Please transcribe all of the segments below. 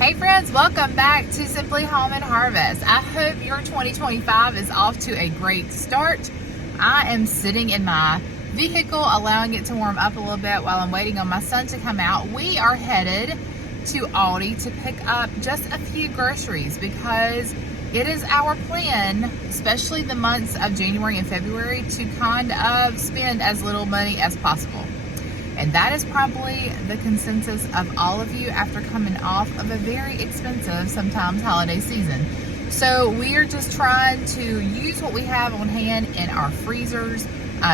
Hey friends, welcome back to Simply Home and Harvest. I hope your 2025 is off to a great start. I am sitting in my vehicle, allowing it to warm up a little bit while I'm waiting on my son to come out. We are headed to Aldi to pick up just a few groceries because it is our plan, especially the months of January and February, to kind of spend as little money as possible. And that is probably the consensus of all of you after coming off of a very expensive, sometimes holiday season. So we are just trying to use what we have on hand in our freezers,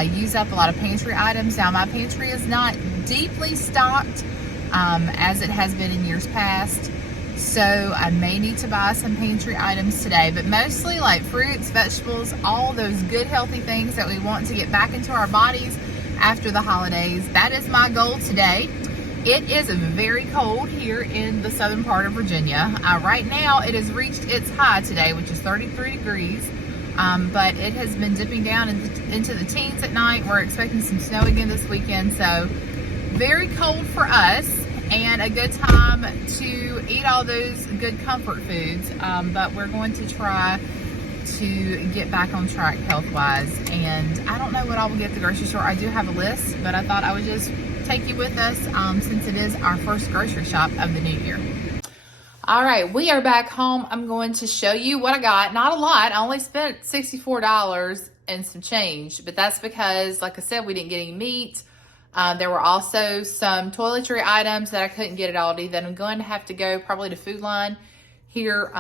use up a lot of pantry items. Now my pantry is not deeply stocked as it has been in years past. So I may need to buy some pantry items today, but mostly like fruits, vegetables, all those good healthy things that we want to get back into our bodies after the holidays. That is my goal today. It is very cold here in the southern part of Virginia. Right now it has reached its high today, which is 33 degrees, but it has been dipping down into the teens at night. We're expecting some snow again this weekend, so very cold for us and a good time to eat all those good comfort foods, but we're going to try to get back on track health-wise. And I don't know what I will get at the grocery store. I do have a list, but I thought I would just take you with us since it is our first grocery shop of the new year. All right, we are back home. I'm going to show you what I got. Not a lot. I only spent $64 and some change, but that's because, like I said, we didn't get any meat. There were also some toiletry items that I couldn't get at Aldi that I'm going to have to go probably to Food Line here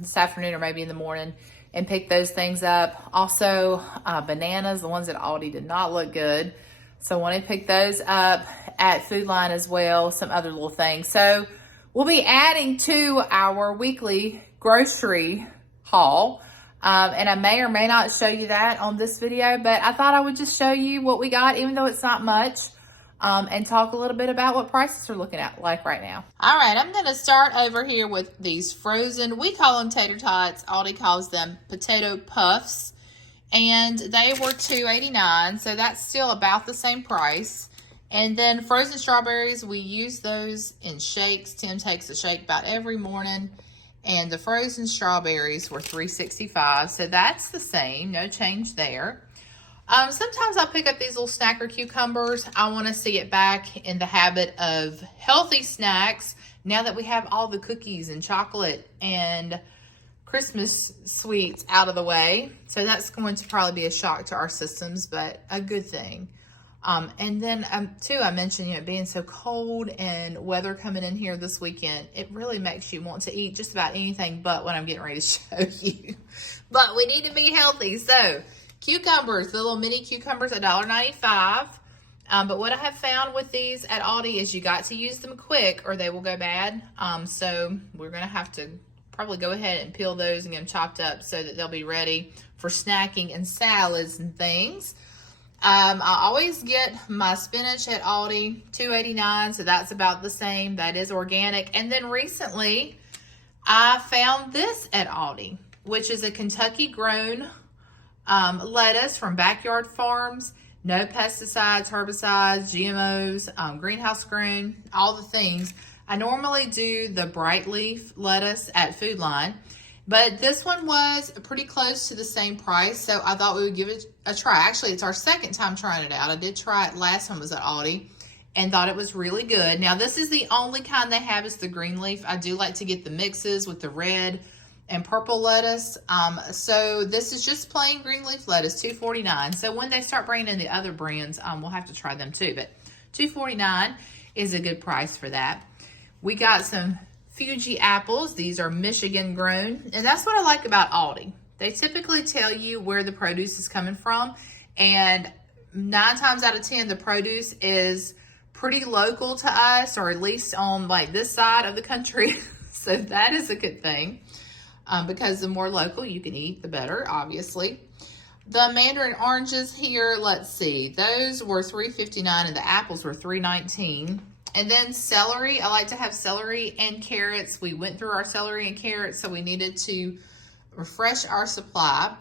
this afternoon or maybe in the morning and pick those things up. Also, bananas, the ones at Aldi did not look good. So I want to pick those up at Food Line as well, some other little things. So we'll be adding to our weekly grocery haul. And I may or may not show you that on this video, but I thought I would just show you what we got, even though it's not much. And talk a little bit about what prices are looking at like right now. All right, I'm gonna start over here with these frozen, we call them tater tots, Aldi calls them potato puffs, and they were $2.89, so that's still about the same price. And then frozen strawberries, we use those in shakes. Tim takes a shake about every morning, and the frozen strawberries were $3.65, so that's the same, no change there. Sometimes I'll pick up these little snacker cucumbers. I want to see it back in the habit of healthy snacks now that we have all the cookies and chocolate and Christmas sweets out of the way. So that's going to probably be a shock to our systems, but a good thing. And then too, I mentioned, it being so cold and weather coming in here this weekend, it really makes you want to eat just about anything but what I'm getting ready to show you. But we need to be healthy, so cucumbers, the little mini cucumbers, $1.95. But what I have found with these at Aldi is you got to use them quick or they will go bad. So we're going to have to probably go ahead and peel those and get them chopped up so that they'll be ready for snacking and salads and things. I always get my spinach at Aldi, $2.89, so that's about the same. That is organic. And then recently, I found this at Aldi, which is a Kentucky grown lettuce from Backyard Farms. No pesticides, herbicides, GMOs, greenhouse grown, all the things. I normally do the bright leaf lettuce at Food Line, but this one was pretty close to the same price, so I thought we would give it a try. Actually, it's our second time trying it out. I did try it last time it was at Aldi and thought it was really good. Now, this is the only kind they have is the green leaf. I do like to get the mixes with the red and purple lettuce. So this is just plain green leaf lettuce, $2.49. So when they start bringing in the other brands, we'll have to try them too. But $2.49 is a good price for that. We got some Fuji apples. These are Michigan grown. And that's what I like about Aldi. They typically tell you where the produce is coming from. And 9 times out of 10, the produce is pretty local to us, or at least on like this side of the country. So that is a good thing. Because the more local you can eat, the better, obviously. The mandarin oranges here, let's see, those were $3.59 and the apples were $3.19. And then celery, I like to have celery and carrots. We went through our celery and carrots, so we needed to refresh our supply.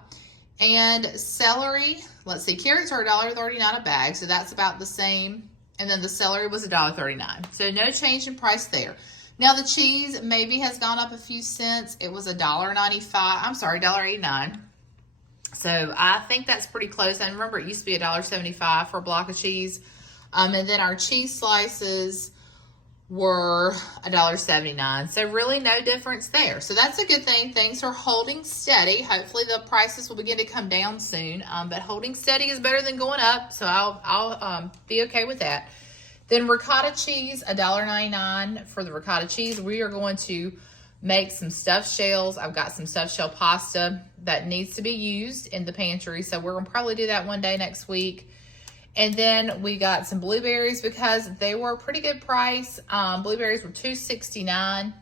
And celery, let's see, carrots are $1.39 a bag, so that's about the same. And then the celery was $1.39. So no change in price there. Now the cheese maybe has gone up a few cents. It was $1.95. I'm sorry, $1.89. So I think that's pretty close. And remember, it used to be $1.75 for a block of cheese. And then our cheese slices were $1.79. So really no difference there. So that's a good thing. Things are holding steady. Hopefully the prices will begin to come down soon. But holding steady is better than going up. So I'll be okay with that. Then ricotta cheese, $1.99 for the ricotta cheese. We are going to make some stuffed shells. I've got some stuffed shell pasta that needs to be used in the pantry. So we're going to probably do that one day next week. And then we got some blueberries because they were a pretty good price. Blueberries were $2.69.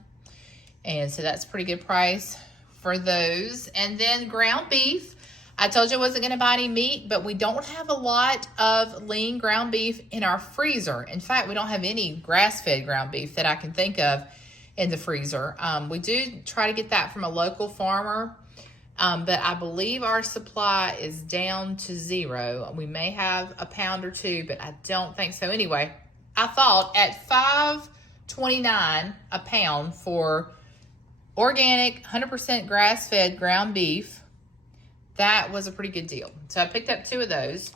And so that's a pretty good price for those. And then ground beef. I told you I wasn't going to buy any meat, but we don't have a lot of lean ground beef in our freezer. In fact, we don't have any grass-fed ground beef that I can think of in the freezer. We do try to get that from a local farmer, but I believe our supply is down to 0. We may have a pound or two, but I don't think so. Anyway, I thought at $5.29 a pound for organic, 100% grass-fed ground beef, that was a pretty good deal. So I picked up 2 of those.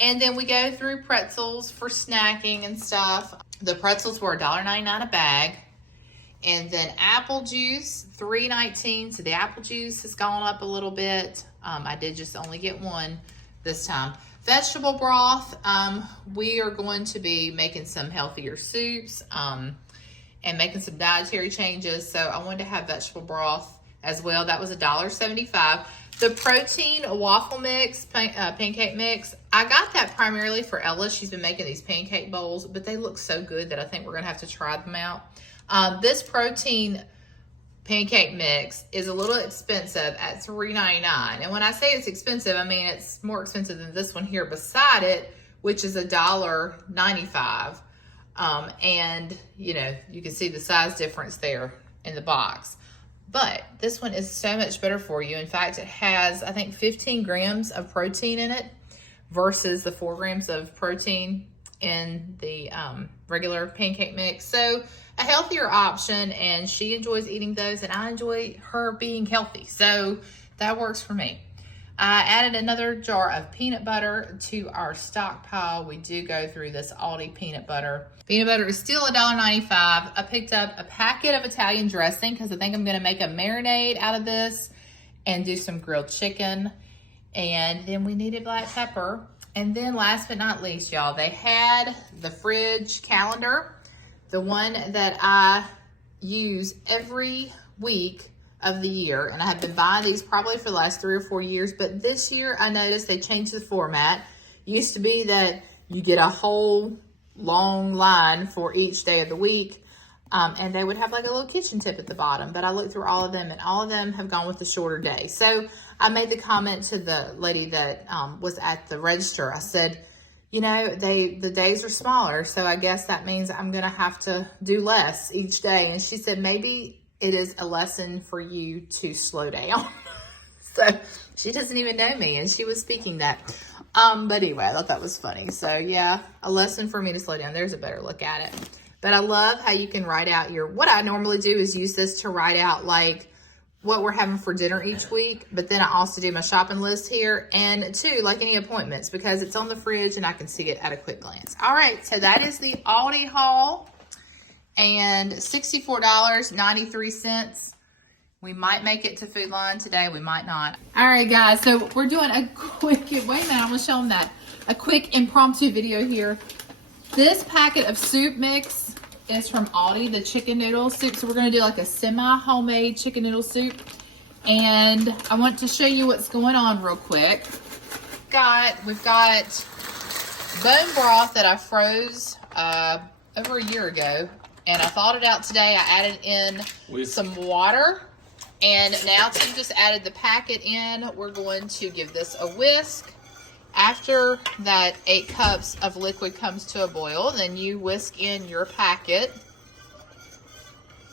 And then we go through pretzels for snacking and stuff. The pretzels were $1.99 a bag. And then apple juice, $3.19. So the apple juice has gone up a little bit. I did just only get 1 this time. Vegetable broth, we are going to be making some healthier soups and making some dietary changes. So I wanted to have vegetable broth as well. That was $1.75. The protein waffle mix, pancake mix, I got that primarily for Ella. She's been making these pancake bowls, but they look so good that I think we're going to have to try them out. This protein pancake mix is a little expensive at $3.99. And when I say it's expensive, I mean it's more expensive than this one here beside it, which is $1.95. And, you know, you can see the size difference there in the box. But this one is so much better for you. In fact, it has, I think, 15 grams of protein in it versus the 4 grams of protein in the regular pancake mix. So a healthier option, and she enjoys eating those, and I enjoy her being healthy. So that works for me. I added another jar of peanut butter to our stockpile. We do go through this Aldi peanut butter. Peanut butter is still $1.95. I picked up a packet of Italian dressing because I think I'm going to make a marinade out of this and do some grilled chicken. And then we needed black pepper. And then last but not least, y'all, they had the fridge calendar, the one that I use every week of the year. And I have been buying these probably for the last 3 or 4 years. But this year I noticed they changed the format. Used to be that you get a whole long line for each day of the week. And they would have like a little kitchen tip at the bottom. But I looked through all of them, and all of them have gone with the shorter day. So I made the comment to the lady that was at the register. I said, you know, the days are smaller. So I guess that means I'm going to have to do less each day. And she said, maybe it is a lesson for you to slow down. So she doesn't even know me, and she was speaking that. But anyway, I thought that was funny. So yeah, a lesson for me to slow down. There's a better look at it. But I love how you can write out what I normally do is use this to write out like what we're having for dinner each week. But then I also do my shopping list here, and too, like any appointments, because it's on the fridge and I can see it at a quick glance. All right, so that is the Aldi haul, and $64.93. We might make it to Food Line today. We might not. All right, guys. So we're doing a quick, wait a minute, I'm going to show them that. A quick impromptu video here. This packet of soup mix is from Aldi, the chicken noodle soup. So we're going to do like a semi-homemade chicken noodle soup. And I want to show you what's going on real quick. We've got bone broth that I froze over a year ago. And I thawed it out today. I added in some water. And now Tim just added the packet in. We're going to give this a whisk. After that 8 cups of liquid comes to a boil, then you whisk in your packet.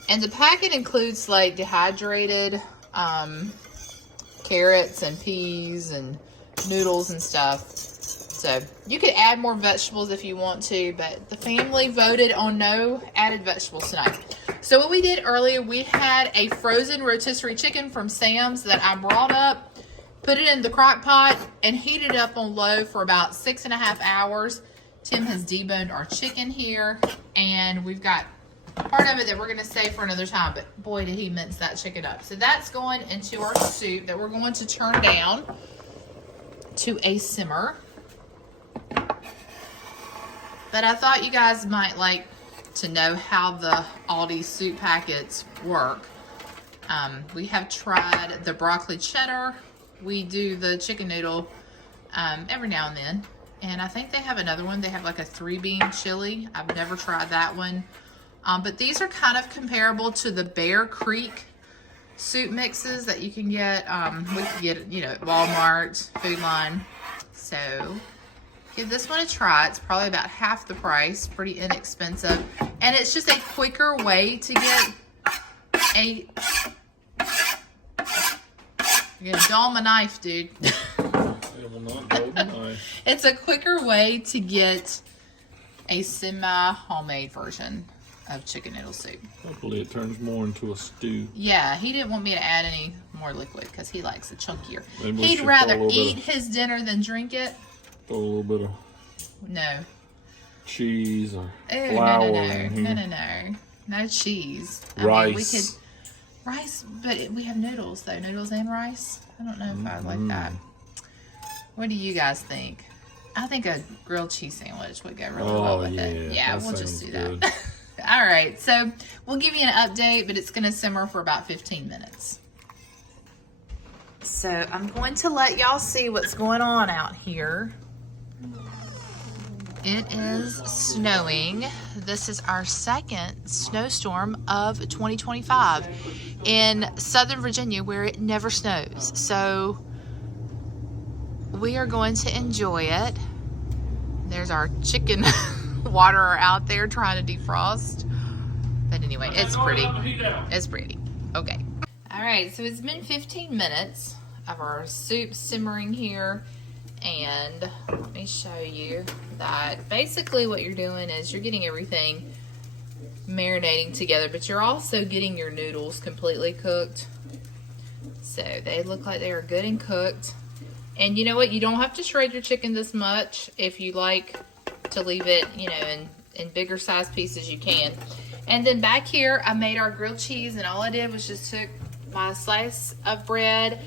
And the packet includes like dehydrated carrots and peas and noodles and stuff. So you could add more vegetables if you want to, but the family voted on no added vegetables tonight. So what we did earlier, we had a frozen rotisserie chicken from Sam's that I brought up, put it in the crock pot, and heated it up on low for about 6.5 hours. Tim has deboned our chicken here, and we've got part of it that we're going to save for another time, but boy, did he mince that chicken up. So that's going into our soup that we're going to turn down to a simmer. But I thought you guys might like to know how the Aldi soup packets work. We have tried the broccoli cheddar. We do the chicken noodle every now and then. And I think they have another one. They have like a 3-bean chili. I've never tried that one. But these are kind of comparable to the Bear Creek soup mixes that you can get. We can get, you know, at Walmart, Food Line. So give this one a try. It's probably about half the price, pretty inexpensive. And it's just a quicker way to get a... You're gonna dull my knife, dude. It will not dull the knife. It's a quicker way to get a semi-homemade version of chicken noodle soup. Hopefully it turns more into a stew. Yeah, he didn't want me to add any more liquid because he likes it chunkier. Maybe He'd rather eat his dinner than drink it. Throw a little bit of cheese or flour in here. No cheese. Rice. I mean, we could rice, but we have noodles though. Noodles and rice. I don't know if I'd like that. What do you guys think? I think a grilled cheese sandwich would go really well with it. Yeah, we'll just do that. All right, so we'll give you an update, but it's going to simmer for about 15 minutes. So I'm going to let y'all see what's going on out here. It is snowing. This is our second snowstorm of 2025 in Southern Virginia, where it never snows. So we are going to enjoy it. There's our chicken water out there trying to defrost. But anyway, it's pretty. It's pretty. Okay. All right, so it's been 15 minutes of our soup simmering here. And let me show you that basically what you're doing is you're getting everything marinating together, but you're also getting your noodles completely cooked. So they look like they are good and cooked. And you know what? You don't have to shred your chicken this much. If you like to leave it, you know, in bigger size pieces, you can. And then back here, I made our grilled cheese, and all I did was just took my slice of bread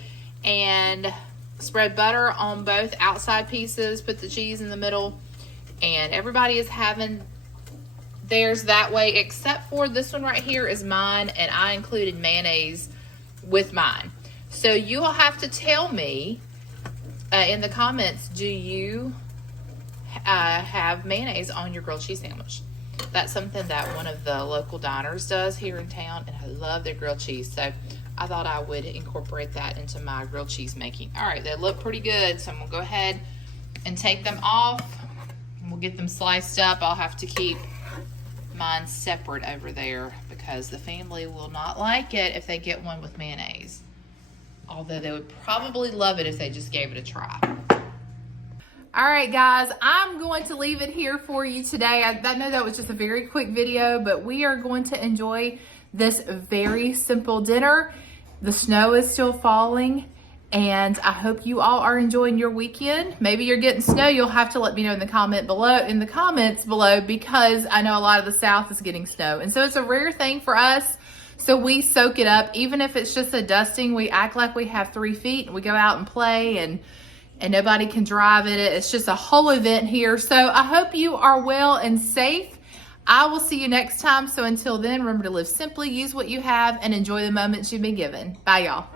and spread butter on both outside pieces, put the cheese in the middle, and everybody is having theirs that way, except for this one right here is mine, and I included mayonnaise with mine. So you will have to tell me in the comments, do you have mayonnaise on your grilled cheese sandwich? That's something that one of the local diners does here in town, and I love their grilled cheese. So I thought I would incorporate that into my grilled cheese making. All right, they look pretty good, so I'm gonna go ahead and take them off, and we'll get them sliced up. I'll have to keep mine separate over there because the family will not like it if they get one with mayonnaise. Although they would probably love it if they just gave it a try. All right, guys, I'm going to leave it here for you today. I know that was just a very quick video, but we are going to enjoy this very simple dinner. The snow is still falling, and I hope you all are enjoying your weekend. Maybe you're getting snow. You'll have to let me know in the comments below, because I know a lot of the South is getting snow, and so it's a rare thing for us. So we soak it up. Even if it's just a dusting, we act like we have 3 feet, and we go out and play, and nobody can drive in it. It's just a whole event here. So I hope you are well and safe. I will see you next time. So until then, remember to live simply, use what you have, and enjoy the moments you've been given. Bye, y'all.